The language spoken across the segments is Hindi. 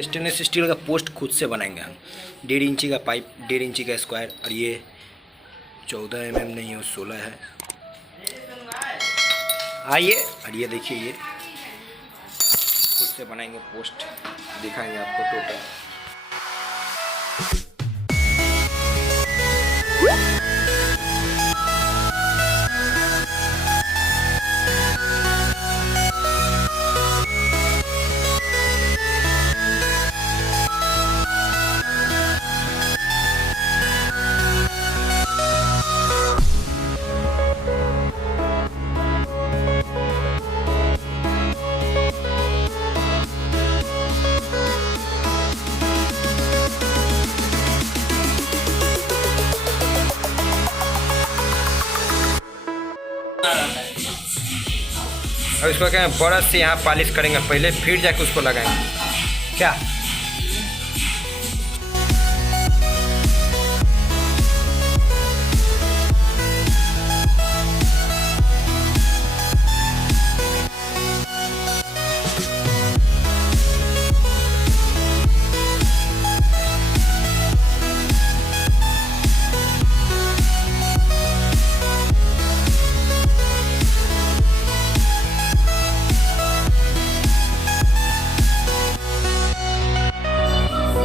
देखिए स्टेनलेस स्टील का पोस्ट खुद से बनाएंगे हम। 1.5 इंची का पाइप, 1.5 इंची का स्क्वायर, और ये 14 mm नहीं है 16 है। आइए, और ये देखिए ये खुद से बनाएंगे पोस्ट, दिखाएंगे आपको टोटल। अब इसको क्या ब्रश से यहाँ पॉलिश करेंगे पहले, फिर जाके उसको लगाएंगे क्या।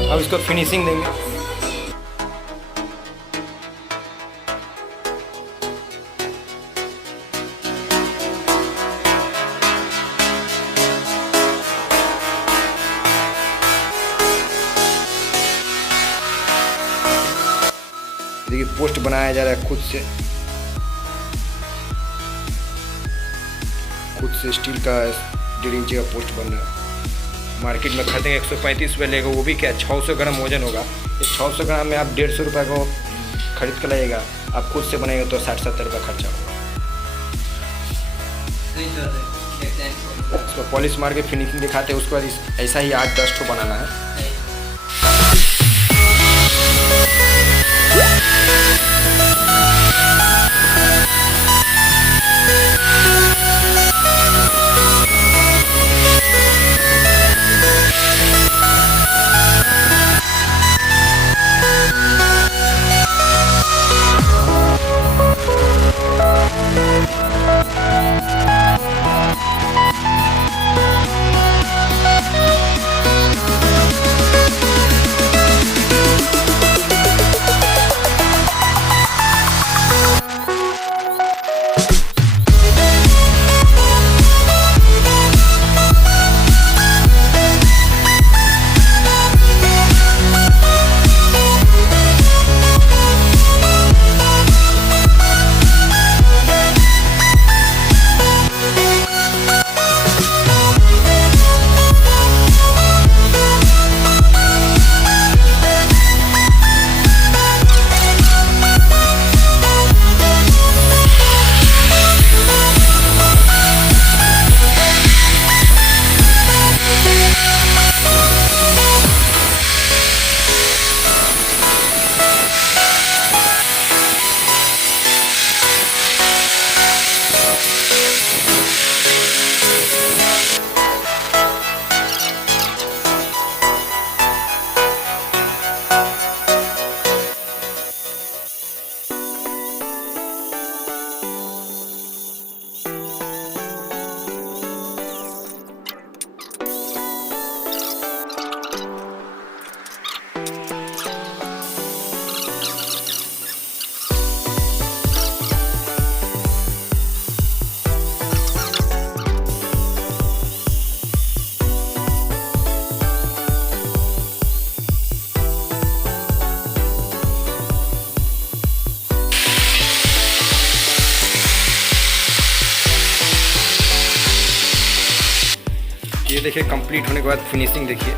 अब इसको फिनिशिंग देंगे। देखिए पोस्ट बनाया जा रहा है खुद से स्टील का 1.5 इंची का पोस्ट बन रहा है। मार्केट में खरीदेंगे 135 रुपये लेगा, वो भी क्या 600 ग्राम वजन होगा। इस 600 ग्राम में आप 150 रुपये को खरीद कर लाइएगा, आप खुद से बनाएंगे तो 60-70 रुपये खर्चा होगा। उसको पॉलिश मार के फिनिशिंग दिखाते हैं, उसके बाद ऐसा ही 8-10 ठो बनाना है। ये देखिए कंप्लीट होने के बाद फिनिशिंग देखिए,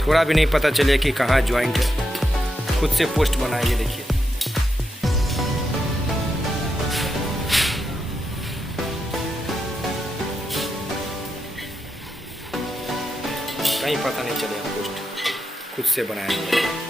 थोड़ा भी नहीं पता चले कि कहाँ जॉइंट है। खुद से पोस्ट बना है, ये देखिए। कहीं पता नहीं चले, पोस्ट खुद से बनाया हुआ है।